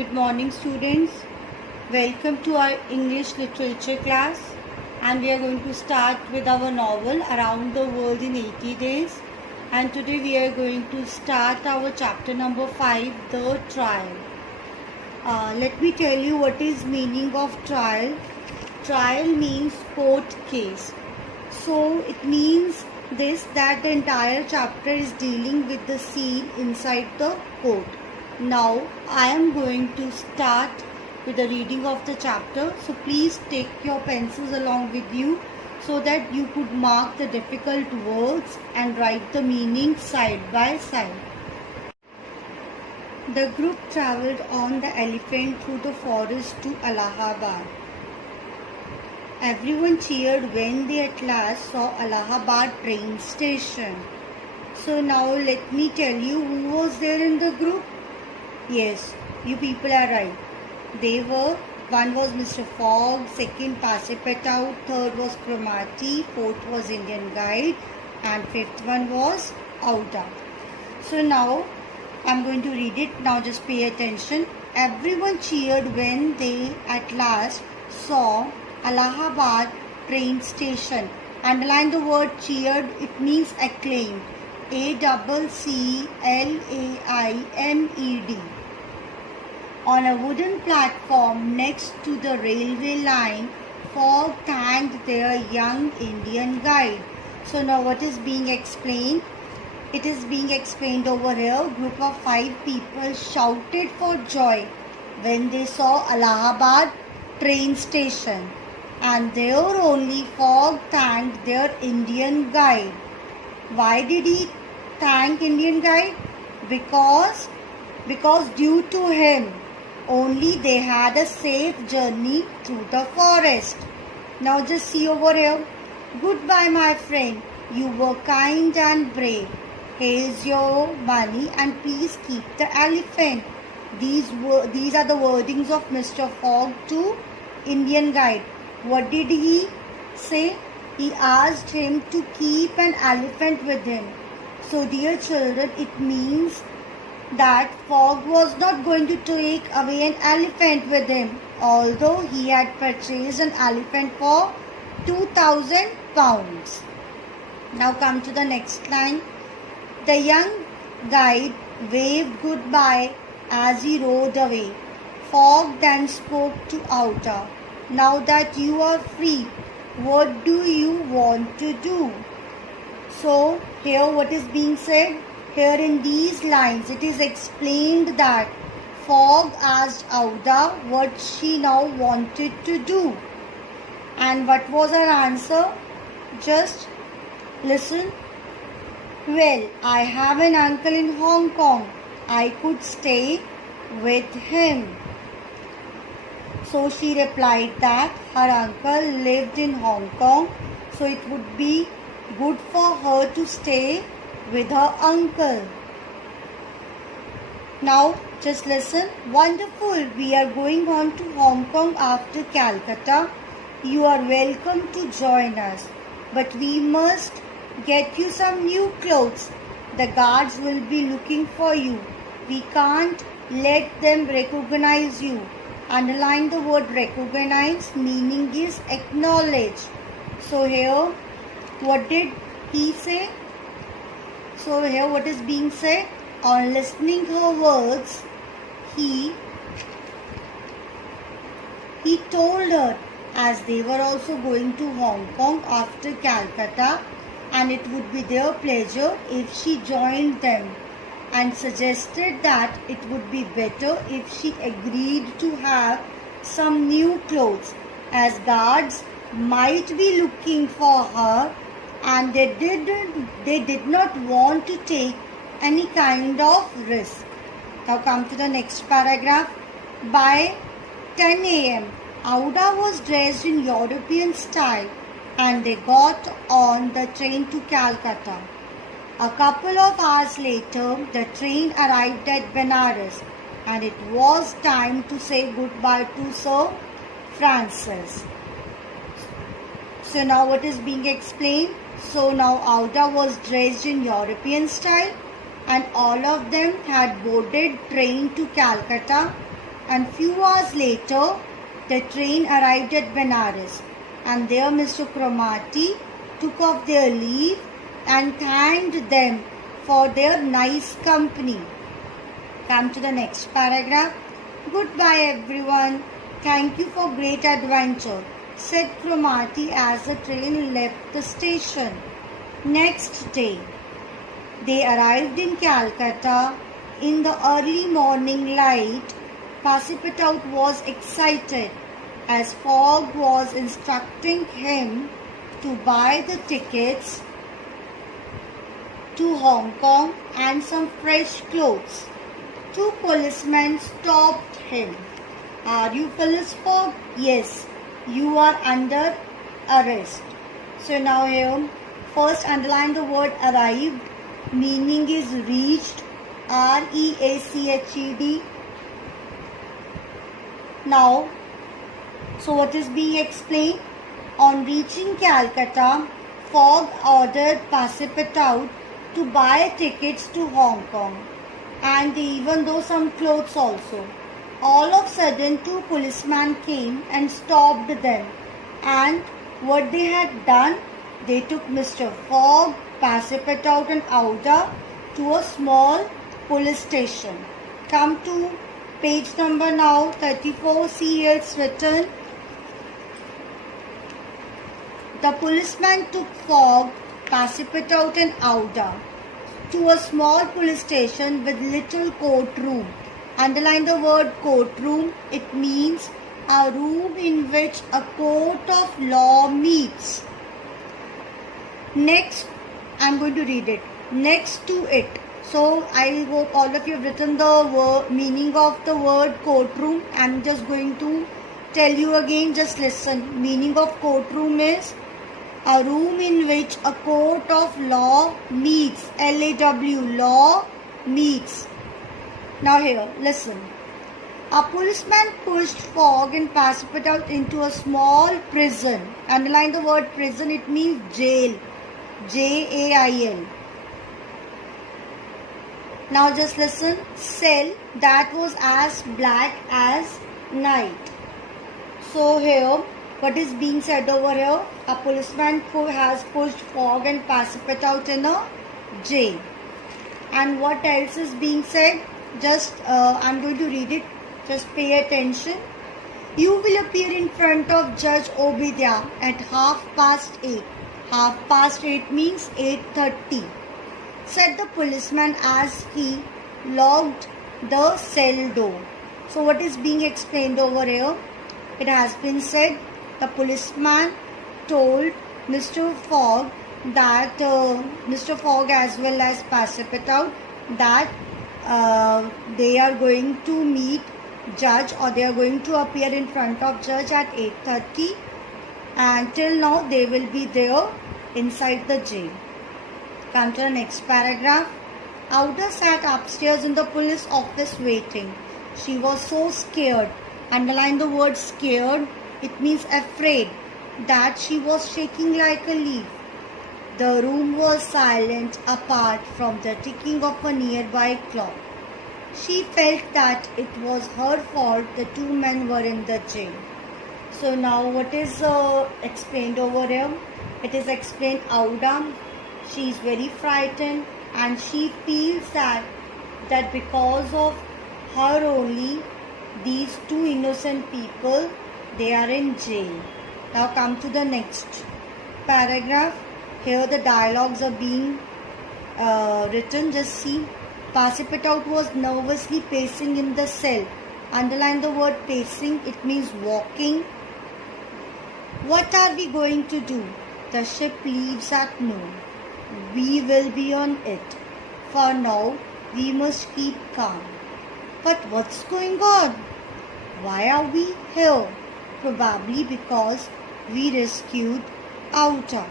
Good morning, students. Welcome to our English literature class, and we are going to start with our novel Around the World in 80 Days. And today we are going to start our chapter number 5, The Trial. Let me tell you what is meaning of trial. Trial means court case. So it means that the entire chapter is dealing with the scene inside the court. Now I am going to start with the reading of the chapter. So please take your pencils along with you so that you could mark the difficult words and write the meaning side by side. The group travelled on the elephant through the forest to Allahabad. Everyone cheered when they at last saw Allahabad train station. So now let me tell you who was there in the group. Yes, you people are right. They were, one was Mr. Fogg, second Passepartout, third was Cromarty, fourth was Indian Guide, and fifth one was Aouda. So now I'm going to read it. Now just pay attention. Everyone cheered when they at last saw Allahabad train station. Underline the word cheered. It means acclaimed. ACCLAIMED. On a wooden platform next to the railway line, Fogg thanked their young Indian guide. So now what is being explained? It is being explained over here. A group of 5 people shouted for joy when they saw Allahabad train station. And there only Fogg thanked their Indian guide. Why did he thank Indian guide? Because due to him only they had a safe journey through the forest. Now just see over here. Goodbye, my friend. You were kind and brave. Here's your money and please keep the elephant. These are the wordings of Mr. Fogg to Indian guide. What did he say? He asked him to keep an elephant with him. So dear children, it means that Fogg was not going to take away an elephant with him, although he had purchased an elephant for 2,000 pounds. Now come to the next line. The young guide waved goodbye as he rode away. Fogg then spoke to Aouda. Now that you are free, what do you want to do? So here what is being said? Here in these lines it is explained that Fogg asked Aouda what she now wanted to do. And what was her answer? Just listen. Well, I have an uncle in Hong Kong. I could stay with him. So she replied that her uncle lived in Hong Kong, so it would be good for her to stay with her uncle. Now just listen. Wonderful. We are going on to Hong Kong after Calcutta. You are welcome to join us. But we must get you some new clothes. The guards will be looking for you. We can't let them recognize you. Underline the word recognize, meaning is acknowledge. So here, what did he say? So here what is being said? On listening her words, he told her, as they were also going to Hong Kong after Calcutta, and it would be their pleasure if she joined them, and suggested that it would be better if she agreed to have some new clothes, as guards might be looking for her and they did not want to take any kind of risk. Now come to the next paragraph. By 10 a.m. Aouda was dressed in European style and they got on the train to Calcutta. A couple of hours later, the train arrived at Benares and it was time to say goodbye to Sir Francis. So now what is being explained? So now Aouda was dressed in European style and all of them had boarded train to Calcutta And few hours later, the train arrived at Benares, and there Mr. Cromarty took off their leave and thanked them for their nice company. Come to the next paragraph. Goodbye everyone. Thank you for great adventure, said Cromarty as the train left the station. Next day, they arrived in Calcutta in the early morning light. Passepartout was excited as Fogg was instructing him to buy the tickets to Hong Kong and some fresh clothes. Two policemen stopped him. Are you Phileas Fogg? Yes, you are under arrest. So now here, first underline the word arrived. Meaning is reached. R-E-A-C-H-E-D. Now, so what is being explained? On reaching Calcutta, Fogg ordered Passepartout to buy tickets to Hong Kong and even though some clothes also. All of a sudden, two policemen came and stopped them. And what they had done, they took Mr. Fogg, Passepartout and Aouda to a small police station. Come to page number now 34. See here it's written. The policeman took Fogg, Passepartout and Aouda to a small police station with little courtroom. Underline the word courtroom. It means a room in which a court of law meets. Next, I'm going to read it. Next to it. So, I hope all of you have written the meaning of the word courtroom. I'm just going to tell you again. Just listen. Meaning of courtroom is a room in which a court of law meets. L-A-W, law meets. Now here, listen. A policeman pushed Fogg and Passepartout into a small prison. Underline the word prison. It means jail. J-A-I-L. Now just listen. Cell that was as black as night. So here, what is being said over here? A policeman who has pushed Fogg and Passepartout in a jail. And what else is being said? Just, I'm going to read it. Just pay attention. You will appear in front of Judge Obadiah at 8:30. 8:30 means 8:30. Said the policeman as he locked the cell door. So what is being explained over here? It has been said the policeman told Mr. Fogg that Mr. Fogg as well as Passepartout that they are going to meet judge or they are going to appear in front of judge at 8:30 and till now they will be there inside the jail. Come to the next paragraph. Aouda sat upstairs in the police office waiting. She was so scared. Underline the word scared. It means afraid. That she was shaking like a leaf. The room was silent apart from the ticking of a nearby clock. She felt that it was her fault the two men were in the jail. So now what is explained over here? It is explained Aouda. She is very frightened and she feels that because of her only these two innocent people, they are in jail. Now come to the next paragraph. Here the dialogues are being written. Just see. Passepartout was nervously pacing in the cell. Underline the word pacing. It means walking. What are we going to do? The ship leaves at noon. We will be on it. For now, we must keep calm. But what's going on? Why are we here? Probably because we rescued Aouda.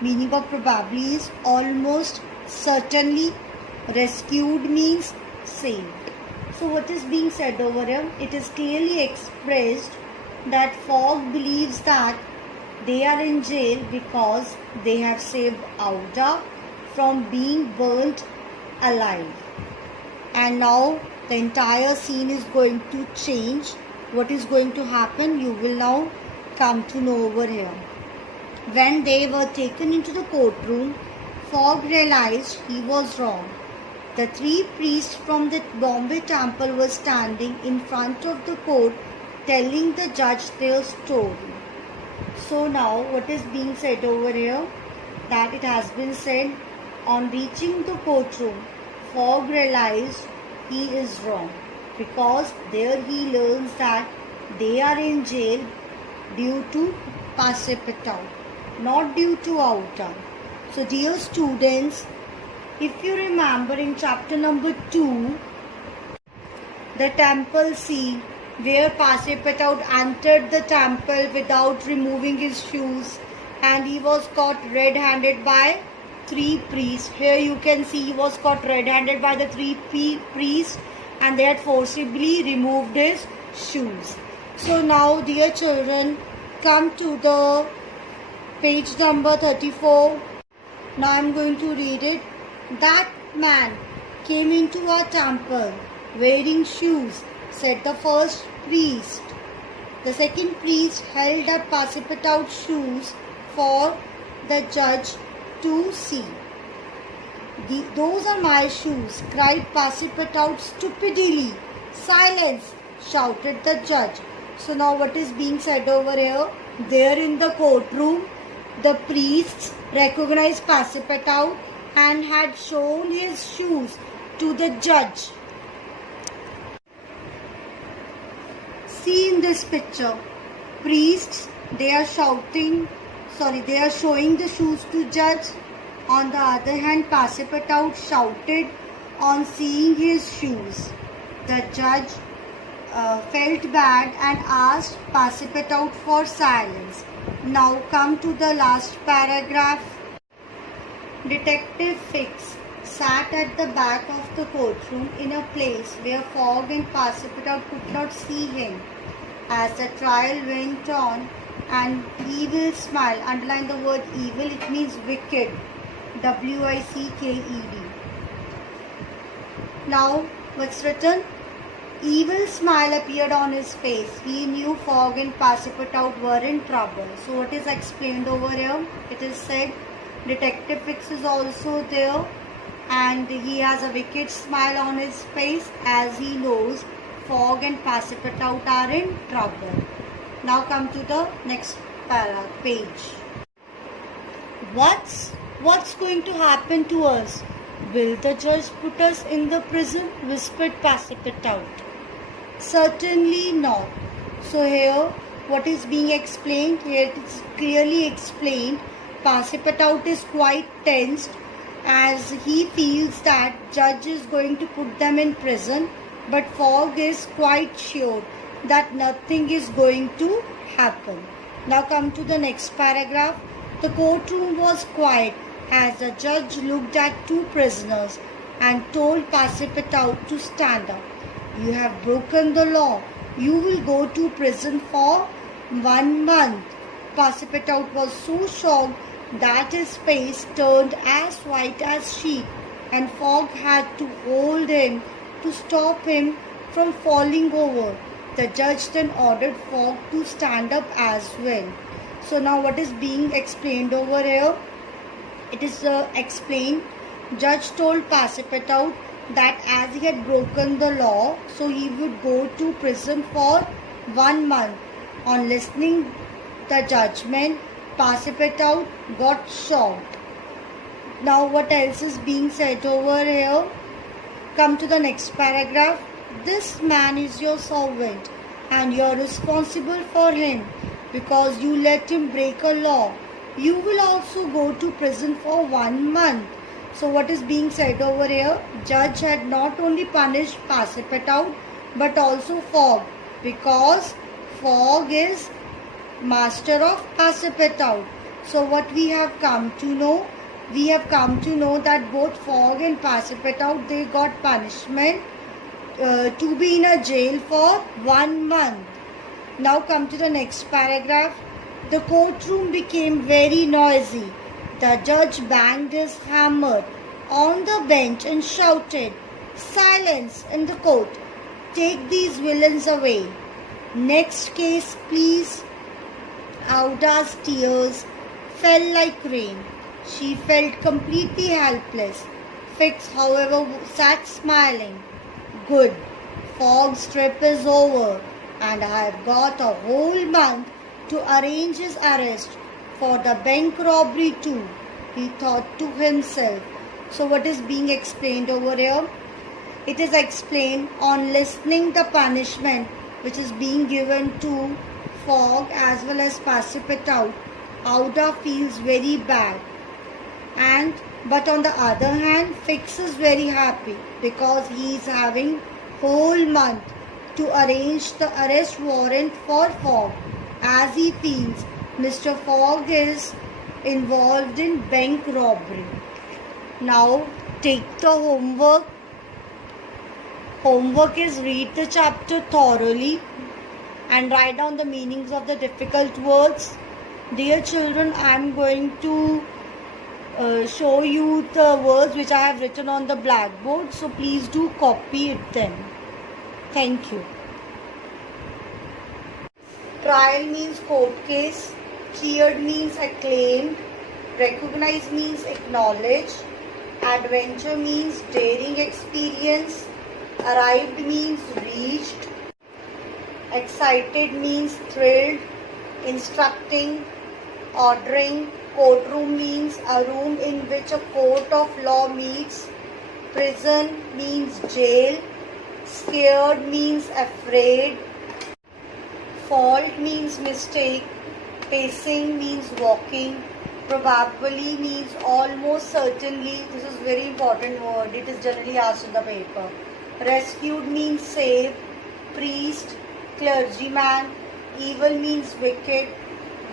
Meaning of probably is almost certainly. Rescued means saved. So what is being said over here? It is clearly expressed that Fogg believes that they are in jail because they have saved Aouda from being burnt alive. and now the entire scene is going to change. What is going to happen, you will now come to know over here. When they were taken into the courtroom, Fogg realized he was wrong. The three priests from the Bombay temple were standing in front of the court telling the judge their story. So now what is being said over here, that it has been said, on reaching the courtroom, Fogg realized he is wrong, because there he learns that they are in jail due to Pasipatau, not due to Outer. So dear students, if you remember in chapter number 2, the temple scene where Pasipatau entered the temple without removing his shoes and he was caught red-handed by three priests. Here you can see he was caught red-handed by the three priests and they had forcibly removed his shoes. So now dear children, come to the page number 34. Now I am going to read it. That man came into our temple wearing shoes, said the first priest. The second priest held up Pasipatau's shoes for the judge to see. Those are my shoes, cried Pasipatau stupidly. Silence, shouted the judge. So now what is being said over here? There in the courtroom, the priests recognized Pasipatau and had shown his shoes to the judge. See in this picture, priests, they are showing the shoes to judge. On the other hand, Pasipatau shouted on seeing his shoes. The judge felt bad and asked Pasipatau for silence. Now come to the last paragraph. Detective Fix sat at the back of the courtroom in a place where Fogg and Pasipatau could not see him. As the trial went on, an evil smile, underline the word evil, it means wicked, W-I-C-K-E-D. Now what's written? Evil smile appeared on his face. He knew Fogg and Pasipatau were in trouble. So what is explained over here? It is said Detective Fix is also there and he has a wicked smile on his face as he knows Fogg and Pasipatau are in trouble. Now come to the next page. What's going to happen to us? Will the judge put us in the prison? Whispered Pasipatau. Certainly not. So here what is being explained? Here it is clearly explained. Pasipatau is quite tensed as he feels that judge is going to put them in prison, but Fogg is quite sure that nothing is going to happen. Now come to the next paragraph. The courtroom was quiet as the judge looked at two prisoners and told Pasipatau to stand up. You have broken the law. You will go to prison for 1 month. Pasipatau was so shocked that his face turned as white as sheet and Fogg had to hold him to stop him from falling over. The judge then ordered Fogg to stand up as well. So now what is being explained over here? It is explained. Judge told Pasipatau that as he had broken the law, so he would go to prison for 1 month. On listening the judgment, Pasipatau got shocked. Now what else is being said over here? Come to the next paragraph. This man is your servant and you are responsible for him because you let him break a law. You will also go to prison for 1 month. So what is being said over here? Judge had not only punished Pasipatau but also Fogg, because Fogg is master of Pasipatau. So what we have come to know? We have come to know that both Fogg and Pasipatau, they got punishment to be in a jail for 1 month. Now come to the next paragraph. The courtroom became very noisy. The judge banged his hammer on the bench and shouted, Silence in the court. Take these villains away. Next case, please. Auda's tears fell like rain. She felt completely helpless. Fix, however, sat smiling. Good. Fogg's trip is over, and I have got a whole month to arrange his arrest for the bank robbery too, he thought to himself. So what is being explained over here? It is explained on listening the punishment which is being given to Fogg as well as Passip It Out. Auda feels very bad, but on the other hand, Fix is very happy because he is having whole month to arrange the arrest warrant for Fogg, as he feels Mr. Fogg is involved in bank robbery. Now take the homework. Homework is read the chapter thoroughly and write down the meanings of the difficult words. Dear children, I am going to show you the words which I have written on the blackboard. So please do copy it then. Thank you. Trial means court case. Cheered means acclaimed. Recognize means acknowledge. Adventure means daring experience. Arrived means reached. Excited means thrilled. Instructing. Ordering. Courtroom means a room in which a court of law meets. Prison means jail. Scared means afraid. Fault means mistake. Pacing means walking. Probably means almost certainly. This is very important word. It is generally asked in the paper. Rescued means saved. Priest. Clergyman. Evil means wicked.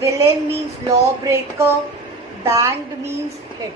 Villain means lawbreaker. Banged means hit.